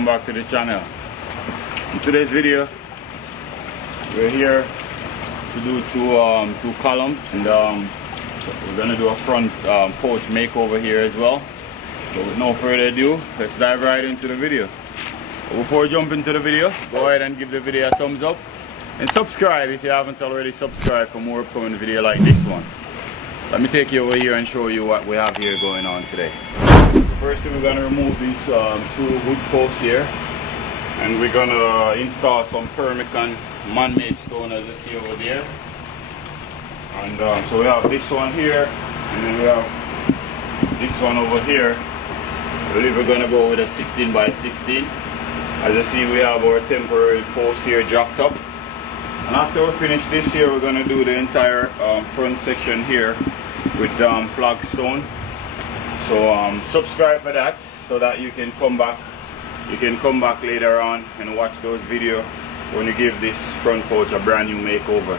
welcome back to the channel. In today's video, we're here to do two columns, and we're gonna do a front porch makeover here as well. So with no further ado, let's dive right into the video. But before we jump into the video, go ahead and give the video a thumbs up and subscribe if you haven't already subscribed for more upcoming video like this one. Let me take you over here and show you what we have here going on today. So first thing, we're going to remove these two wood posts here, and we're going to install some Permicon man-made stone as you see over there. And so we have this one here, and then we have this one over here. I believe we're going to go with a 16 by 16. As you see, we have our temporary posts here jacked up. And after we finish this here, we're going to do the entire front section here with flagstone. So subscribe for that, so that you can come back later on and watch those videos when you give this front porch a brand new makeover.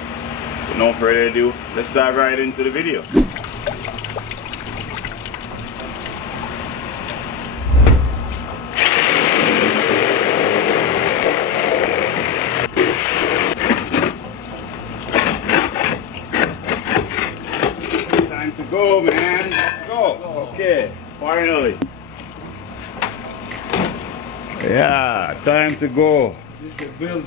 So no further ado, let's dive right into the video. Time to go, man. Let's go. Okay, finally. Yeah, time to go. This is build.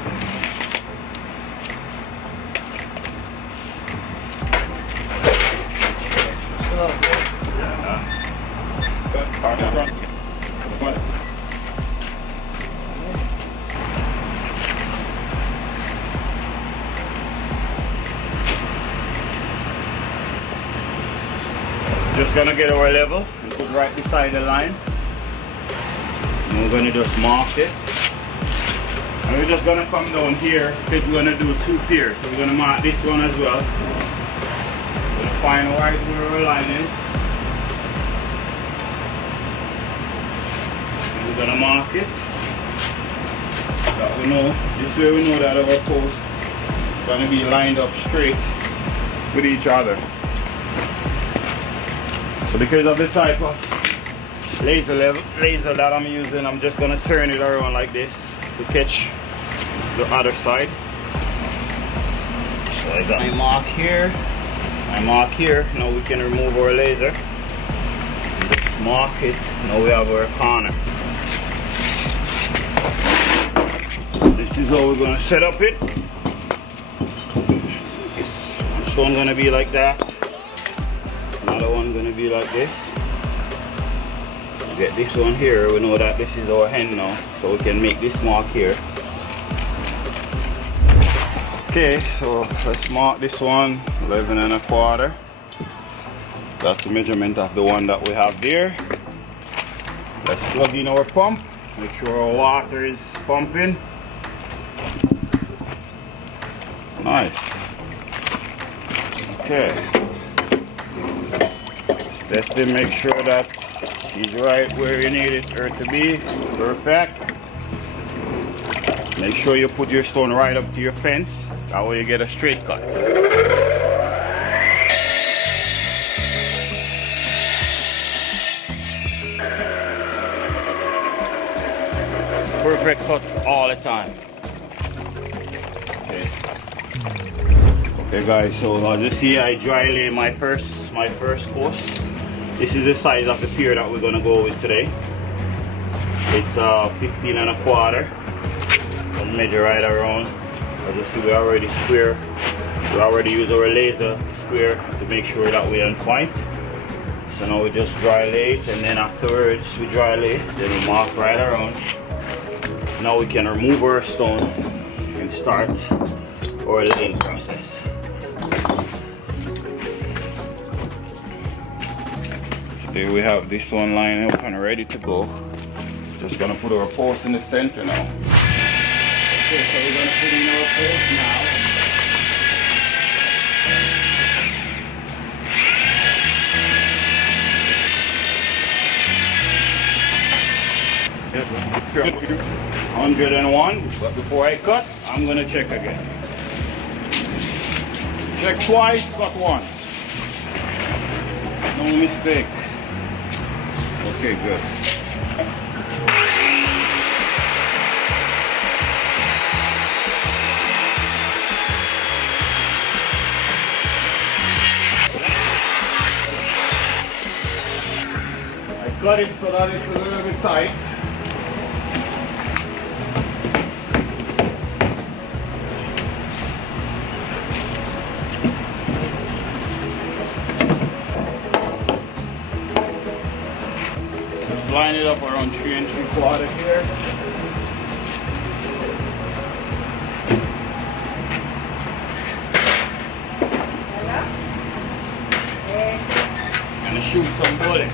Just gonna get our level and put right beside the line. And we're gonna just mark it. And we're just gonna come down here because we're gonna do two piers. So we're gonna mark this one as well. We're gonna find right where our line is. And we're gonna mark it. That we know. This way we know that our posts are gonna be lined up straight with each other. So because of the type of laser that I'm using, I'm just gonna turn it around like this to catch the other side. So I got my mark here, Now we can remove our laser. Just mark it. Now we have our corner. This is how we're gonna set up it. One stone gonna be like that. Another one gonna be like this. Get this one here. We know that this is our hen now, so we can make this mark here. Okay, so let's mark this one 11 1/4. That's the measurement of the one that we have there. Let's plug in our pump. Make sure our water is pumping. Nice. Okay. Test it, make sure that he's right where you need her to be. Perfect. Make sure you put your stone right up to your fence. That way you get a straight cut. Perfect cut all the time. Okay. Okay guys, so as you see, I dry lay my first post. This is the size of the pier that we're gonna go with today. It's 15 1/4. I'll measure right around. As you see, we already square. We already use our laser square to make sure that we're on point. So now we just dry lay it, and then afterwards we dry lay, then we mark right around. Now we can remove our stone and start our laying process. There we have this one line up and ready to go. Just gonna put our post in the center now. Okay, so we're gonna put in our post now. Yep. 101, but before I cut, I'm gonna check again. Check twice, cut once. No mistake. Okay, good. got it so that it's a little bit tight. Just line it up around 3 3/4 here. And shoot some bullets.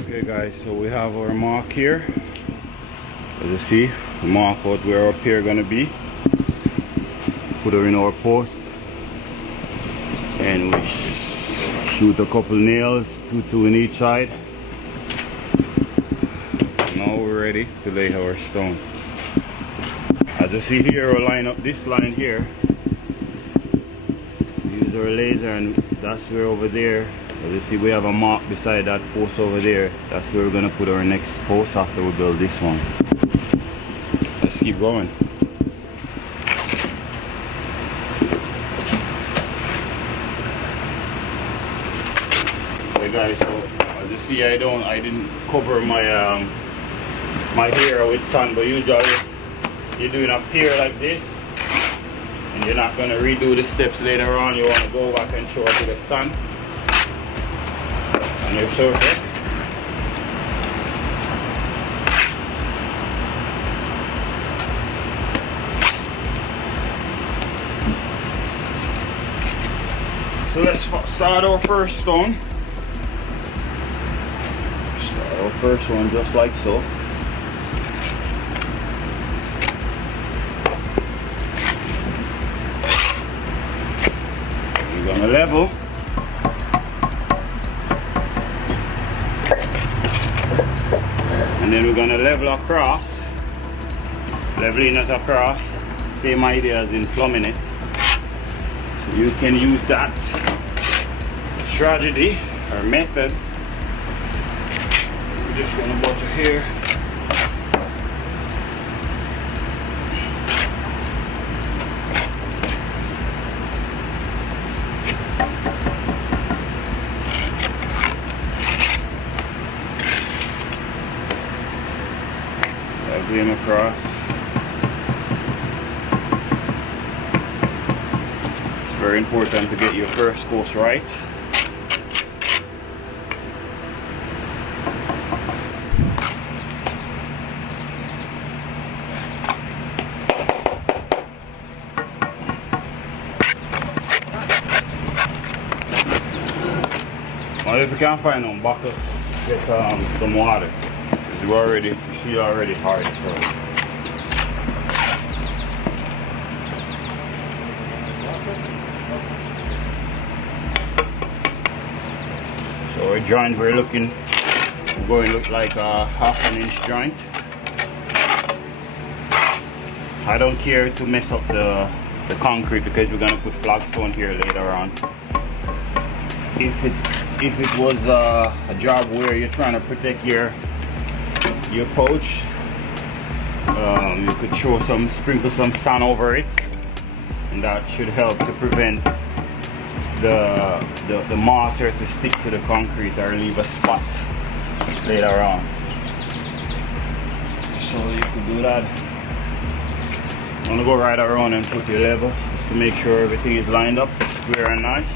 Okay guys, so we have our mark here. As you see, we mark out where our pier gonna be. Put her in our post. And we shoot a couple nails, two in each side. Now we're ready to lay our stone. As you see here, we'll line up this line here. Use our laser, and that's where over there. As you see, we have a mark beside that post over there. That's where we're gonna put our next post after we build this one. Let's keep going. Guys, so as you see, I didn't cover my my hair with sun, but usually you're doing a pier like this and you're not going to redo the steps later on. You want to go back and show it to the sun on your surface. So let's start our first stone. Our first one just like so. We're gonna level. And then we're gonna level across. Leveling it across. Same idea as in plumbing it. So you can use that strategy or method. Just want to watch it here. Leveling across. It's very important to get your first course right. Well, if you can't find them, buckle, get some water. Because you see already hard. So our joint we're going to look like a 1/2 inch joint. I don't care to mess up the concrete because we're going to put flagstone here later on. If it was a job where you're trying to protect your pouch, you could sprinkle some sand over it, and that should help to prevent the mortar to stick to the concrete or leave a spot later on. So you could do that. I'm gonna go right around and put your level just to make sure everything is lined up square and nice.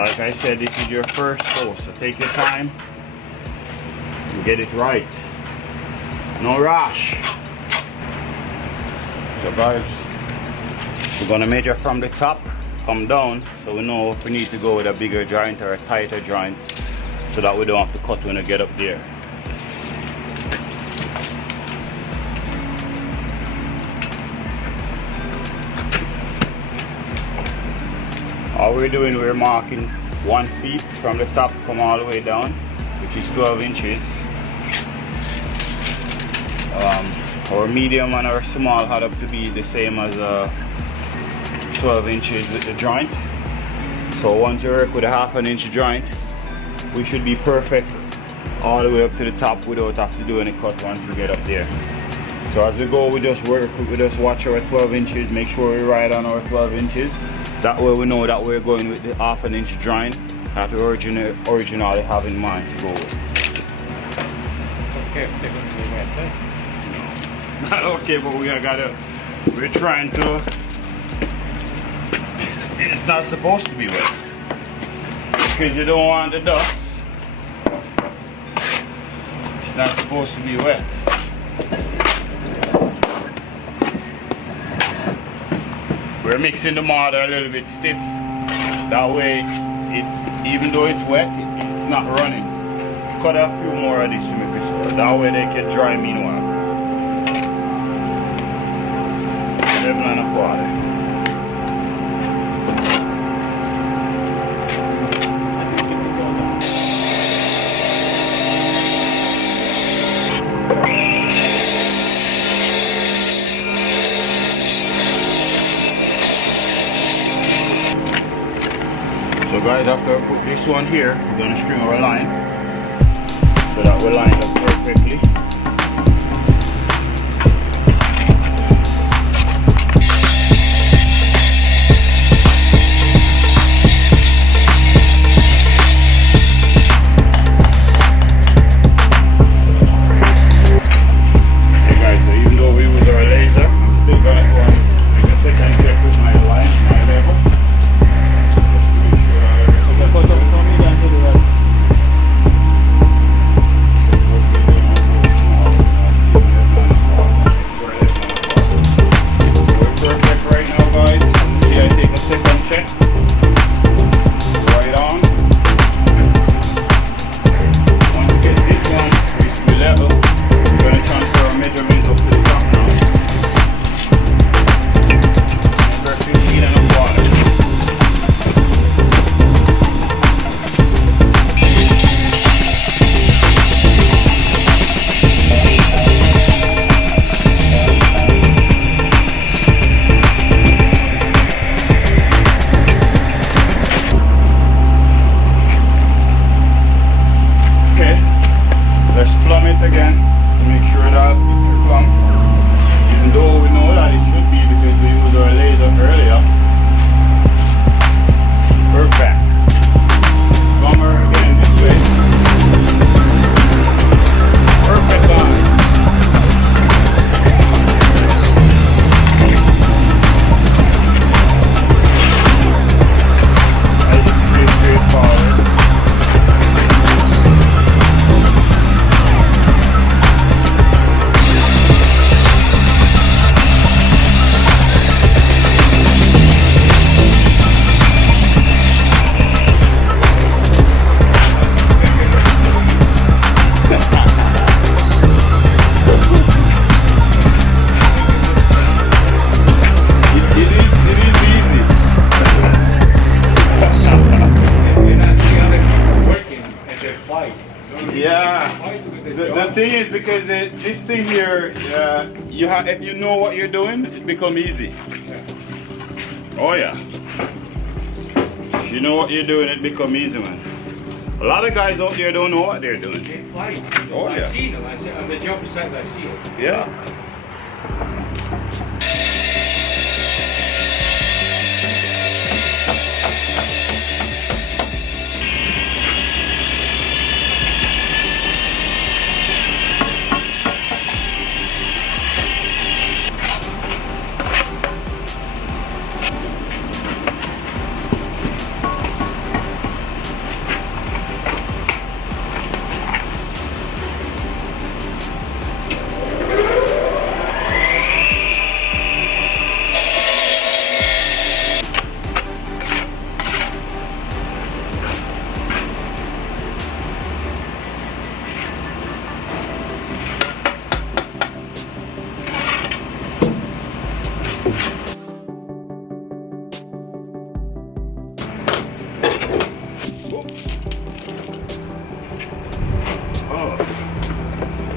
Like I said, this is your first post, so take your time and get it right. No rush. So guys, we're gonna measure from the top, come down, so we know if we need to go with a bigger joint or a tighter joint, so that we don't have to cut when we get up there. All we're doing, we're marking 1 feet from the top, come all the way down, which is 12 inches. our medium and our small had up to be the same as 12 inches with the joint. So once you work with a 1/2 inch joint, we should be perfect all the way up to the top without have to do any cut once we get up there. So as we go, we just work, we just watch our 12 inches, make sure we ride on our 12 inches. That way we know that we're going with the 1/2 inch joint that we originally have in mind to go with. Okay, if they're going to be wet, eh? No, it's not okay, but we're trying to, it's not supposed to be wet. Because you don't want the dust. It's not supposed to be wet. We're mixing the mortar a little bit stiff. That way, even though it's wet, it's not running. Cut a few more of these to make it sure. That way they can dry meanwhile. 11 1/4. So guys, after I put this one here, we're going to string our line so that we line up perfectly. Okay guys, so even though we use our laser, I'm still going to go and make a second check with my line, my level. Again to make sure that it's plumb, even though we know that it should be because we used our laser earlier. Perfect. Plumber again this way. Perfect line. Nice and straightforward. The thing is, because this thing here, you have, if you know what you're doing, it becomes easy. Oh yeah. If you know what you're doing, it becomes easy, man. A lot of guys out there don't know what they're doing. They fight. Oh yeah. I see them. I see on the job site. I see it. Yeah.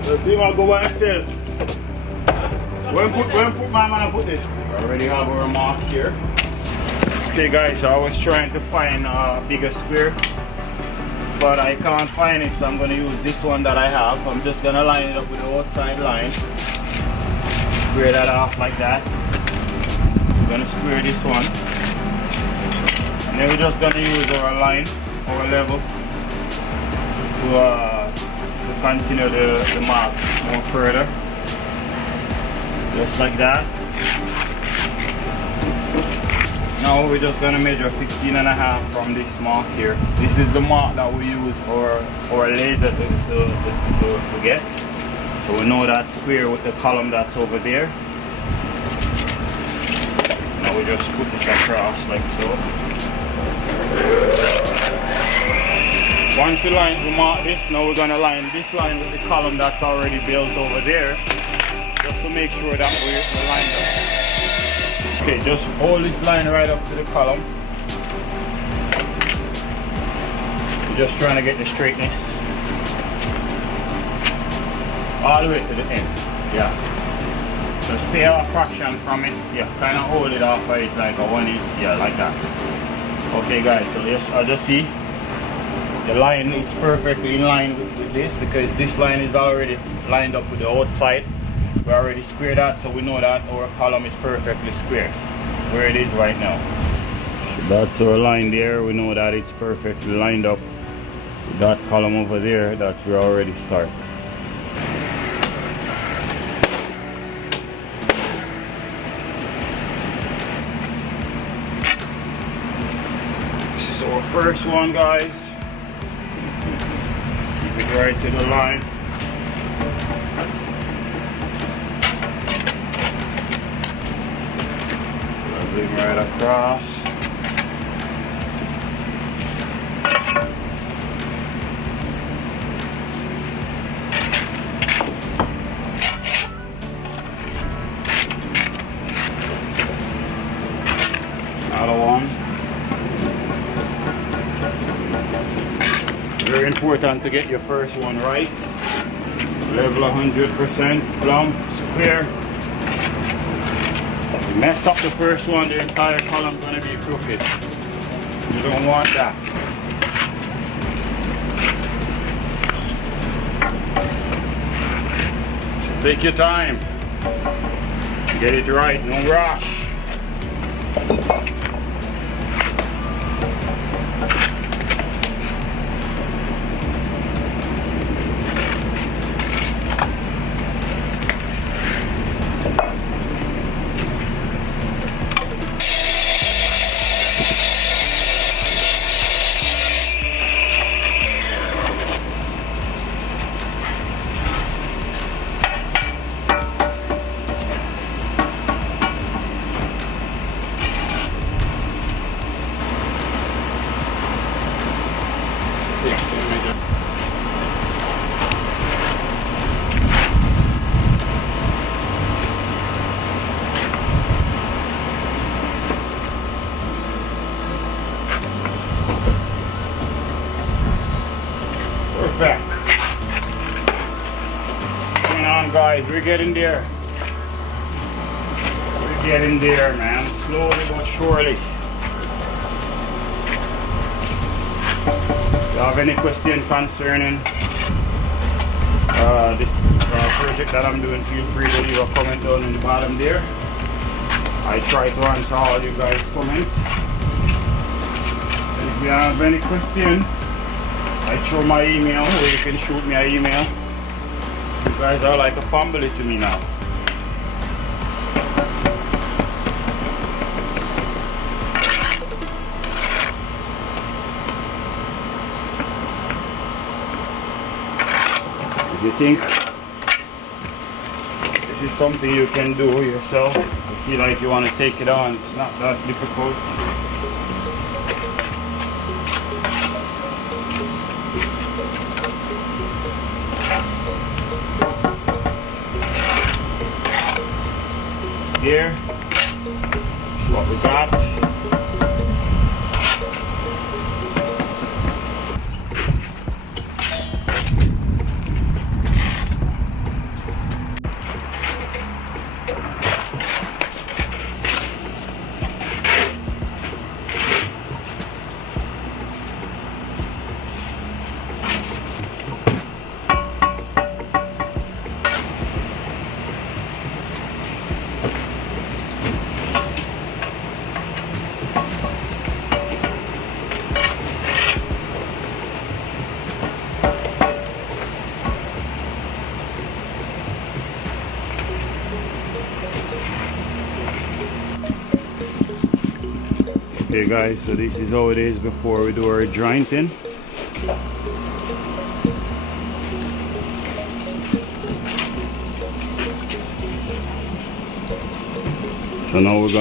Let's see if I'll go by myself. When put my man put this? I already have our mark here. Okay guys, so I was trying to find a bigger square, but I can't find it, so I'm gonna use this one that I have. I'm just gonna line it up with the outside line. Square that off like that. I'm gonna square this one. And then we're just gonna use our line, our level, to continue the mark more further. Just like that. Now we're just gonna measure 15.5 from this mark here. This is the mark that we use our laser to get. So we know that square with the column that's over there. Now we just put this across like so. Once we mark this, now we're gonna line this line with the column that's already built over there, just to make sure that we're lined up. Okay, just hold this line right up to the column. We're just trying to get the straightness all the way to the end. Yeah. So stay off fraction from it. Yeah, kind of hold it off of it like a 1 inch. Yeah, like that. Okay guys, so yes, I'll just see. The line is perfectly in line with this, because this line is already lined up with the outside. We already squared that, so we know that our column is perfectly square where it is right now. That's our line there. We know that it's perfectly lined up with that column over there that we already start. This is our first one, guys. Keep it right to the line. Right across. Another one. Very important to get your first one right. Level 100%, plumb, square. You mess up the first one, the entire column is going to be crooked. You don't want that. Take your time. Get it right, no rush. Perfect. Hang on guys, we're getting there. We're getting there, man. Slowly but surely. If you have any question concerning this project that I'm doing, feel free to leave a comment down in the bottom there. I try to answer all you guys' comments. And if you have any question, I throw my email, or you can shoot me an email. You guys are like a family to me now. If you think this is something you can do yourself, you feel like you want to take it on, it's not that difficult. Here, this is what we got. Okay guys, so this is how it is before we do our jointing. So now we're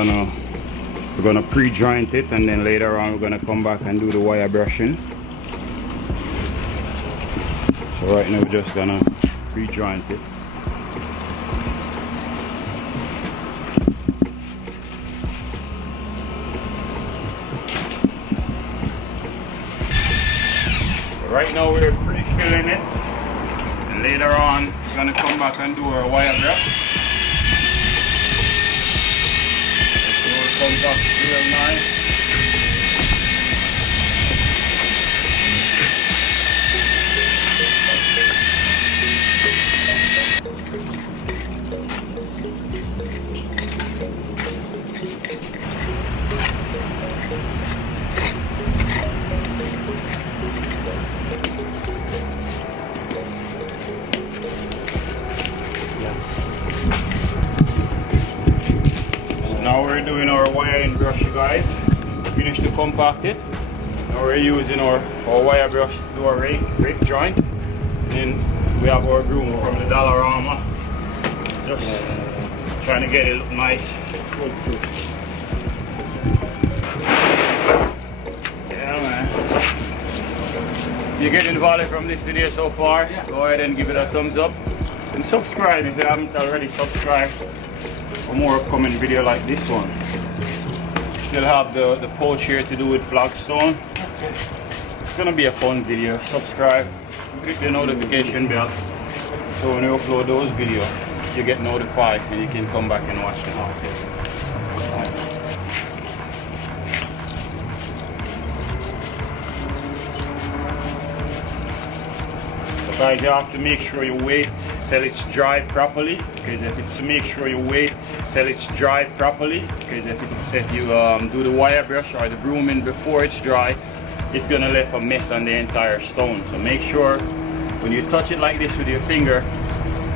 gonna pre-joint it, and then later on we're gonna come back and do the wire brushing. So right now we're just gonna pre-joint it. So right now we're pre-filling it, and later on we're gonna come back and do our wire brush. Comes up real nice. Now we're doing our wiring brush, you guys. Finished to compact it. Now we're using our wire brush to do our rake joint. And then we have our broom from the Dollarama. Just trying to get it look nice. Yeah, man. If you're getting value from this video so far, go ahead and give it a thumbs up. And subscribe if you haven't already subscribed for more upcoming video like this one. Still have the pouch here to do with flagstone. It's gonna be a fun video. Subscribe, click the notification bell, so when you upload those videos you get notified and you can come back and watch them. So guys, you have to make sure you wait till it's dry properly, because if you do the wire brush or the brooming before it's dry, it's gonna leave a mess on the entire stone. So make sure when you touch it like this with your finger,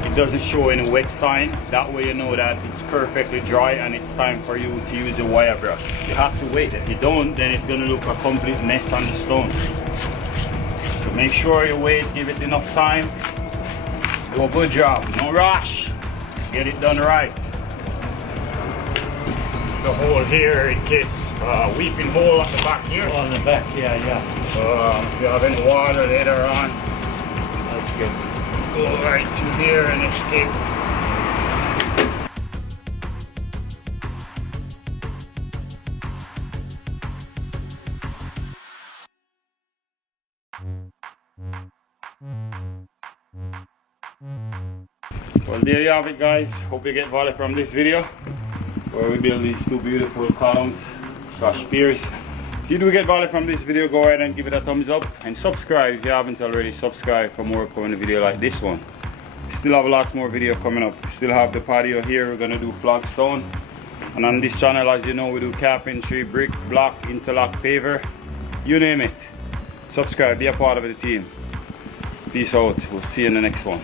it doesn't show any wet sign. That way you know that it's perfectly dry and it's time for you to use the wire brush. You have to wait. If you don't, then it's gonna look a complete mess on the stone. So make sure you wait, give it enough time. Do a good job, no rush. Get it done right. The hole here in case weeping hole at the back here. On the back, yeah. If you have any water later on, That's good. go right through here and escape. Well, there you have it, guys. Hope you get value from this video where we build these two beautiful columns / piers. If you do get value from this video, go ahead and give it a thumbs up and subscribe if you haven't already. Subscribe for more coming video like this one. Still have lots more video coming up. Still have the patio here. We're gonna do flagstone, and on this channel, as you know, we do carpentry, brick, block, interlock, paver, you name it. Subscribe, be a part of the team. Peace out. We'll see you in the next one.